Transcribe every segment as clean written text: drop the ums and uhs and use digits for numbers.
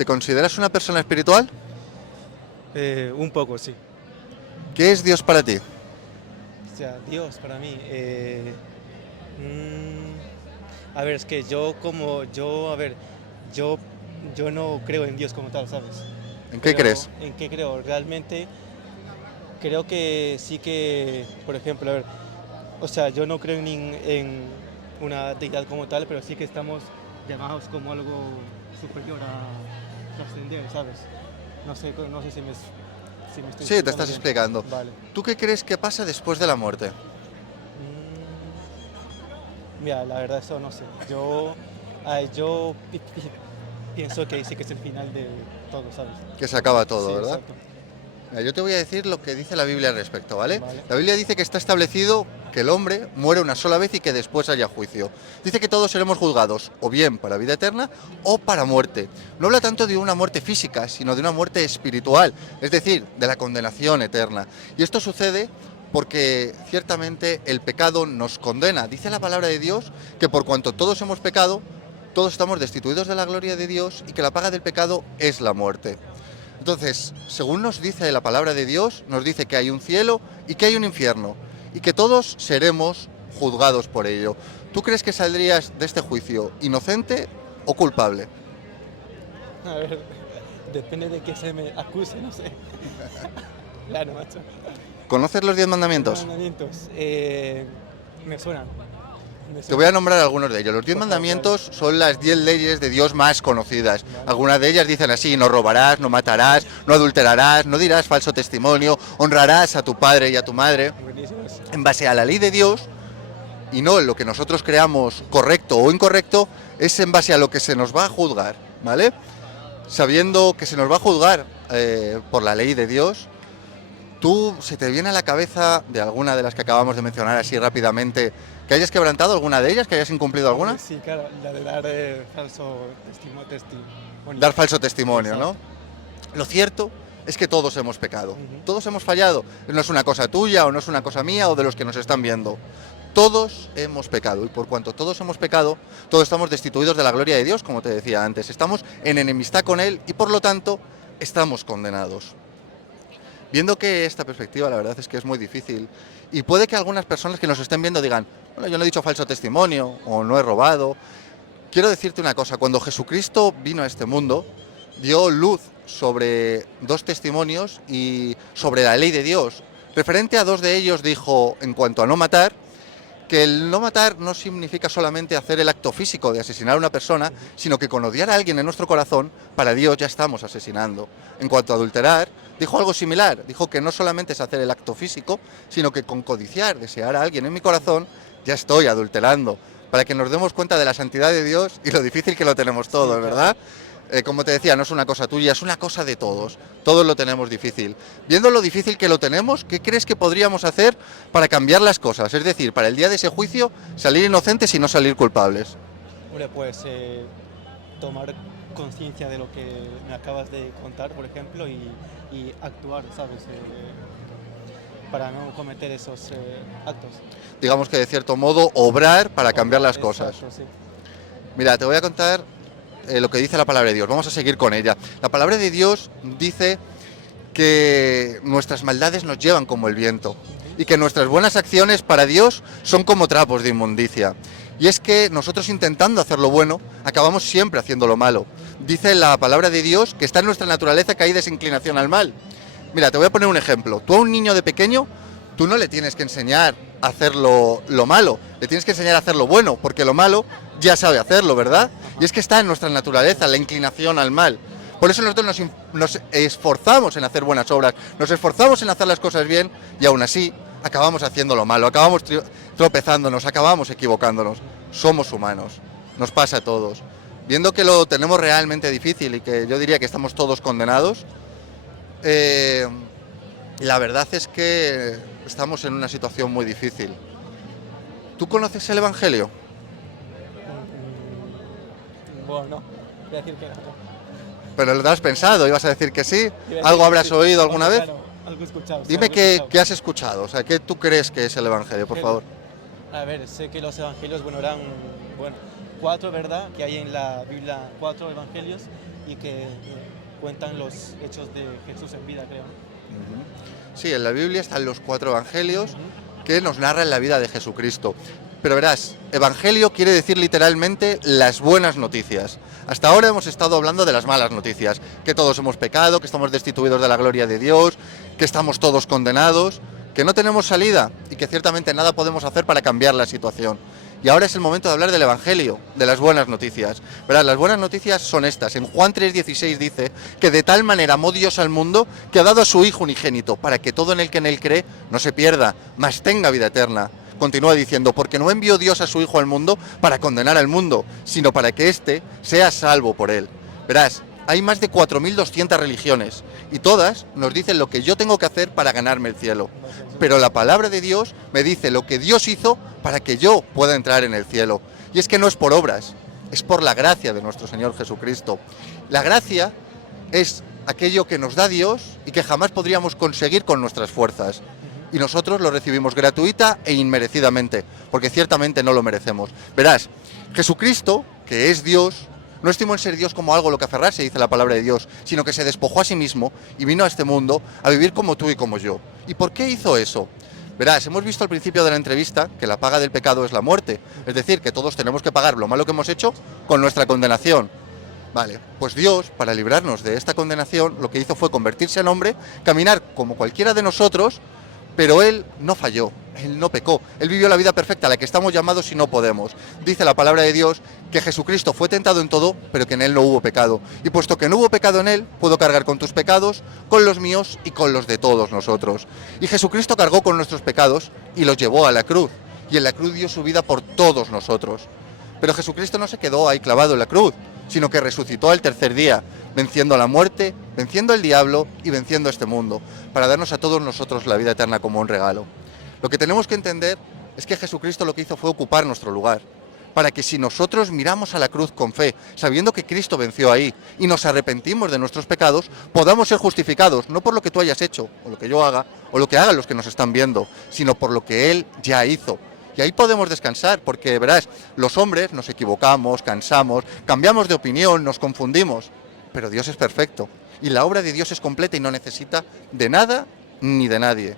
¿Te consideras una persona espiritual? Un poco, sí. ¿Qué es Dios para ti? O sea, Dios para mí. A ver, es que a ver, yo, yo no creo en Dios como tal, ¿sabes? ¿En qué Pero crees? ¿en qué creo? Realmente creo que sí que, por ejemplo, a ver, o sea, yo no creo en una deidad como tal, pero sí que estamos llamados como algo superior a trascender, ¿sabes? No sé si me estoy Sí, te explicando estás bien. explicando. Vale. ¿Tú qué crees que pasa después de la muerte? Mira, la verdad eso no sé. Yo pienso que sí que es el final de todo, ¿sabes? Que se acaba todo, Sí, ¿verdad? exacto. Mira, yo te voy a decir lo que dice la Biblia al respecto, ¿vale? Vale. La Biblia dice que está establecido que el hombre muere una sola vez y que después haya juicio. Dice que todos seremos juzgados, o bien para vida eterna o para muerte. No habla tanto de una muerte física, sino de una muerte espiritual, es decir, de la condenación eterna. Y esto sucede porque ciertamente el pecado nos condena. Dice la palabra de Dios que por cuanto todos hemos pecado, todos estamos destituidos de la gloria de Dios y que la paga del pecado es la muerte. Entonces, según nos dice la palabra de Dios, nos dice que hay un cielo y que hay un infierno y que todos seremos juzgados por ello. ¿Tú crees que saldrías de este juicio inocente o culpable? A ver, depende de qué se me acuse, no sé. Claro, macho. ¿Conoces los 10 Los mandamientos? mandamientos. Me suenan. Me Te voy a suenan. nombrar algunos de ellos. Los 10 Por favor, vale. mandamientos son las 10 leyes de Dios más conocidas. Vale. Algunas de ellas dicen así: no robarás, no matarás, no adulterarás, no dirás falso testimonio, honrarás a tu padre y a tu madre. Buenísimos. En base a la ley de Dios, y no en lo que nosotros creamos correcto o incorrecto, es en base a lo que se nos va a juzgar, ¿vale? Sabiendo que se nos va a juzgar por la ley de Dios, ¿tú se te viene a la cabeza de alguna de las que acabamos de mencionar así rápidamente, que hayas quebrantado alguna de ellas, que hayas incumplido Hombre, alguna? sí, claro, la de dar falso testimonio. Dar falso testimonio, ¿no? Exacto. Lo cierto es que todos hemos pecado, Ujú. todos hemos fallado. No es una cosa tuya o no es una cosa mía o de los que nos están viendo. Todos hemos pecado y por cuanto todos hemos pecado, todos estamos destituidos de la gloria de Dios, como te decía antes. Estamos en enemistad con Él y por lo tanto estamos condenados. Viendo que esta perspectiva la verdad es que es muy difícil y puede que algunas personas que nos estén viendo digan: bueno, yo no he dicho falso testimonio o no he robado. Quiero decirte una cosa: cuando Jesucristo vino a este mundo, dio luz sobre dos testimonios y sobre la ley de Dios. Referente a dos de ellos dijo, en cuanto a no matar, que el no matar no significa solamente hacer el acto físico de asesinar a una persona, Ujú. sino que con odiar a alguien en nuestro corazón, para Dios ya estamos asesinando. En cuanto a adulterar, dijo algo similar, dijo que no solamente es hacer el acto físico, sino que con codiciar, desear a alguien en mi corazón, ya estoy adulterando. Para que nos demos cuenta de la santidad de Dios y lo difícil que lo tenemos Sí, todo, claro. ¿verdad? Como te decía, no es una cosa tuya, es una cosa de todos. Todos lo tenemos difícil. Viendo lo difícil que lo tenemos, ¿qué crees que podríamos hacer para cambiar las cosas? Es decir, para el día de ese juicio, salir inocentes y no salir culpables. Hombre, pues tomar conciencia de lo que me acabas de contar, por ejemplo, y actuar, ¿sabes? Para no cometer esos actos. Digamos que de cierto modo, obrar para cambiar las cosas. Exacto, sí. Mira, te voy a contar lo que dice la palabra de Dios. Vamos a seguir con ella. La palabra de Dios dice que nuestras maldades nos llevan como el viento Ujú. y que nuestras buenas acciones para Dios son como trapos de inmundicia. Y es que nosotros intentando hacer lo bueno, acabamos siempre haciendo lo malo. Dice la palabra de Dios que está en nuestra naturaleza que hay desinclinación al mal. Mira, te voy a poner un ejemplo. Tú a un niño de pequeño, tú no le tienes que enseñar a hacer lo malo, le tienes que enseñar a hacer lo bueno, porque lo malo ya sabe hacerlo, ¿verdad? Y Ajá. es que está en nuestra naturaleza, la inclinación al mal. Por eso nosotros nos esforzamos en hacer buenas obras, nos esforzamos en hacer las cosas bien y aún así acabamos haciendo lo malo, acabamos tropezándonos, acabamos equivocándonos. Ujú. Somos humanos, nos pasa a todos. Viendo que lo tenemos realmente difícil y que yo diría que estamos todos condenados, eh, la verdad es que estamos en una situación muy difícil. ¿Tú conoces el Evangelio? Bueno, no. Voy a decir que no. Pero lo has pensado, ibas a decir que sí. Iba a decir ¿Algo que habrás sí. oído alguna Hombre, vez? claro, algo he escuchado, sí, Dime algo he escuchado. qué has escuchado, o sea, ¿qué tú crees que es el Evangelio, por El- favor? a ver, sé que los evangelios, bueno, eran, bueno, cuatro, ¿verdad? Que hay en la Biblia, cuatro evangelios. y que cuentan los hechos de Jesús en vida, creo. Sí, en la Biblia están los 4 evangelios Ujú. que nos narran la vida de Jesucristo. Pero verás, evangelio quiere decir literalmente las buenas noticias. Hasta ahora hemos estado hablando de las malas noticias, que todos hemos pecado, que estamos destituidos de la gloria de Dios, que estamos todos condenados, que no tenemos salida y que ciertamente nada podemos hacer para cambiar la situación. Y ahora es el momento de hablar del evangelio, de las buenas noticias. Verás, las buenas noticias son estas. En Juan 3:16 dice que de tal manera amó Dios al mundo que ha dado a su Hijo unigénito, para que todo en el que en él cree no se pierda, mas tenga vida eterna. Continúa diciendo, porque no envió Dios a su Hijo al mundo para condenar al mundo, sino para que éste sea salvo por él. Verás, hay más de 4.200 religiones y todas nos dicen lo que yo tengo que hacer para ganarme el cielo. Pero la palabra de Dios me dice lo que Dios hizo para que yo pueda entrar en el cielo. Y es que no es por obras, es por la gracia de nuestro Señor Jesucristo. La gracia es aquello que nos da Dios y que jamás podríamos conseguir con nuestras fuerzas. Y nosotros lo recibimos gratuita e inmerecidamente, porque ciertamente no lo merecemos. Verás, Jesucristo, que es Dios, no estimó en ser Dios como algo a lo que aferrarse, dice la palabra de Dios, sino que se despojó a sí mismo y vino a este mundo a vivir como tú y como yo. ¿Y por qué hizo eso? Verás, hemos visto al principio de la entrevista que la paga del pecado es la muerte, es decir, que todos tenemos que pagar lo malo que hemos hecho con nuestra condenación. Vale, pues Dios, para librarnos de esta condenación, lo que hizo fue convertirse en hombre, caminar como cualquiera de nosotros, pero Él no falló, Él no pecó, Él vivió la vida perfecta a la que estamos llamados y no podemos. Dice la palabra de Dios que Jesucristo fue tentado en todo, pero que en Él no hubo pecado. Y puesto que no hubo pecado en Él, puedo cargar con tus pecados, con los míos y con los de todos nosotros. Y Jesucristo cargó con nuestros pecados y los llevó a la cruz. Y en la cruz dio su vida por todos nosotros. Pero Jesucristo no se quedó ahí clavado en la cruz, sino que resucitó al tercer día, venciendo a la muerte, venciendo al diablo y venciendo a este mundo, para darnos a todos nosotros la vida eterna como un regalo. Lo que tenemos que entender es que Jesucristo lo que hizo fue ocupar nuestro lugar, para que si nosotros miramos a la cruz con fe, sabiendo que Cristo venció ahí, y nos arrepentimos de nuestros pecados, podamos ser justificados, no por lo que tú hayas hecho, o lo que yo haga, o lo que hagan los que nos están viendo, sino por lo que Él ya hizo. Y ahí podemos descansar, porque verás, los hombres nos equivocamos, cansamos, cambiamos de opinión, nos confundimos, pero Dios es perfecto, y la obra de Dios es completa y no necesita de nada ni de nadie.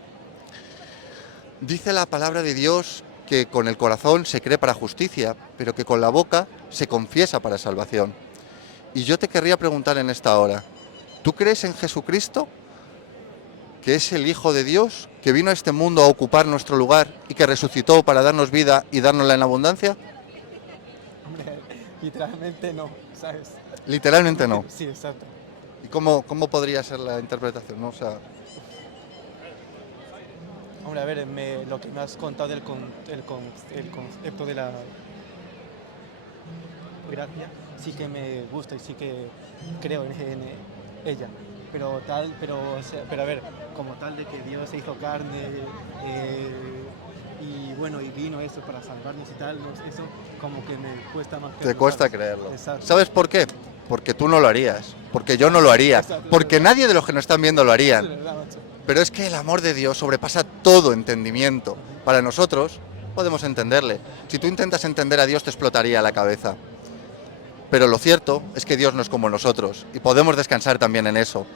Dice la palabra de Dios que con el corazón se cree para justicia, pero que con la boca se confiesa para salvación. Y yo te querría preguntar en esta hora, ¿tú crees en Jesucristo, que es el Hijo de Dios, que vino a este mundo a ocupar nuestro lugar y que resucitó para darnos vida y dárnosla en abundancia? Hombre, literalmente no, ¿sabes? Literalmente no. Sí, exacto. ¿Y cómo podría ser la interpretación? ¿No? O sea, Hombre, a ver, lo que me has contado del el concepto de la gracia, sí que me gusta y sí que creo en ella. O sea, pero a ver, como tal de que Dios se hizo carne y bueno, y vino eso para salvarnos y tal, eso como que me cuesta más te cuesta creerlo. Exacto. ¿Sabes por qué? Porque tú no lo harías, porque yo no lo haría, Exacto, porque nadie de los que nos están viendo lo Es harían. verdad, macho. Pero es que el amor de Dios sobrepasa todo entendimiento. Para nosotros podemos entenderle. Si tú intentas entender a Dios te explotaría la cabeza. Pero lo cierto es que Dios no es como nosotros y podemos descansar también en eso.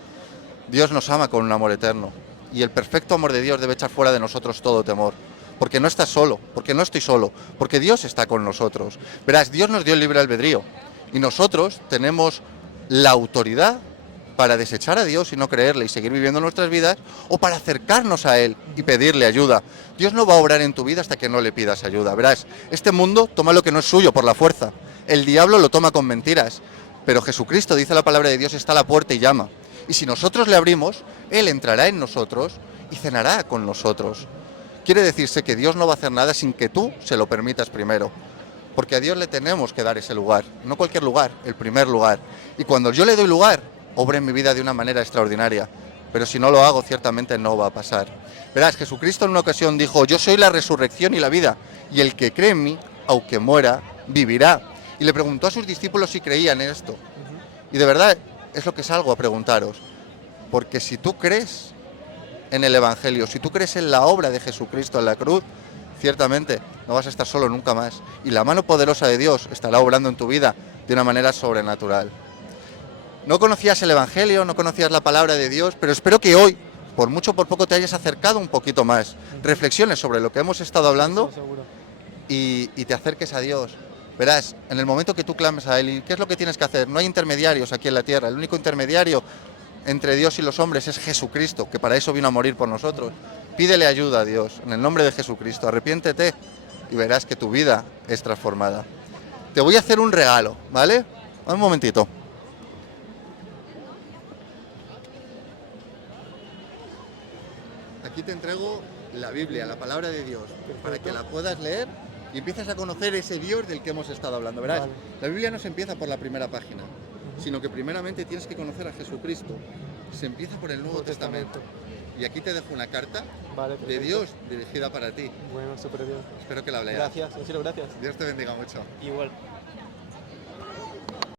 Dios nos ama con un amor eterno y el perfecto amor de Dios debe echar fuera de nosotros todo temor. Porque no estás solo, porque no estoy solo, porque Dios está con nosotros. Verás, Dios nos dio el libre albedrío y nosotros tenemos la autoridad para desechar a Dios y no creerle y seguir viviendo nuestras vidas, o para acercarnos a Él y pedirle ayuda. Dios no va a obrar en tu vida hasta que no le pidas ayuda. Verás, este mundo toma lo que no es suyo por la fuerza. El diablo lo toma con mentiras. Pero Jesucristo, dice la palabra de Dios, está a la puerta y llama. Y si nosotros le abrimos, Él entrará en nosotros y cenará con nosotros. Quiere decirse que Dios no va a hacer nada sin que tú se lo permitas primero. Porque a Dios le tenemos que dar ese lugar. No cualquier lugar, el primer lugar. Y cuando yo le doy lugar, obra en mi vida de una manera extraordinaria, pero si no lo hago, ciertamente no va a pasar. Verás, Jesucristo en una ocasión dijo, yo soy la resurrección y la vida, y el que cree en mí, aunque muera, vivirá. Y le preguntó a sus discípulos si creían en esto. Y de verdad, es lo que salgo a preguntaros, porque si tú crees en el Evangelio, si tú crees en la obra de Jesucristo en la cruz, ciertamente no vas a estar solo nunca más, y la mano poderosa de Dios estará obrando en tu vida de una manera sobrenatural. no conocías el Evangelio, no conocías la palabra de Dios, pero espero que hoy, por mucho o por poco, te hayas acercado un poquito más. Reflexiones sobre lo que hemos estado hablando Seguro. y te acerques a Dios. Verás, en el momento que tú clames a Él, ¿y qué es lo que tienes que hacer? No hay intermediarios aquí en la tierra. El único intermediario entre Dios y los hombres es Jesucristo, que para eso vino a morir por nosotros. Pídele ayuda a Dios, en el nombre de Jesucristo. Arrepiéntete y verás que tu vida es transformada. Te voy a hacer un regalo, ¿vale? Un momentito. Aquí te entrego la Biblia, la palabra de Dios, para que la puedas leer y empieces a conocer ese Dios del que hemos estado hablando. Verás, Vale. la Biblia no se empieza por la primera página, sino que primeramente tienes que conocer a Jesucristo. Se empieza por el Nuevo Testamento. Y aquí te dejo una carta Vale, de perfecto. Dios dirigida para ti. Bueno, súper bien. Espero que la leas. Gracias, en serio, gracias. Dios te bendiga mucho. Igual.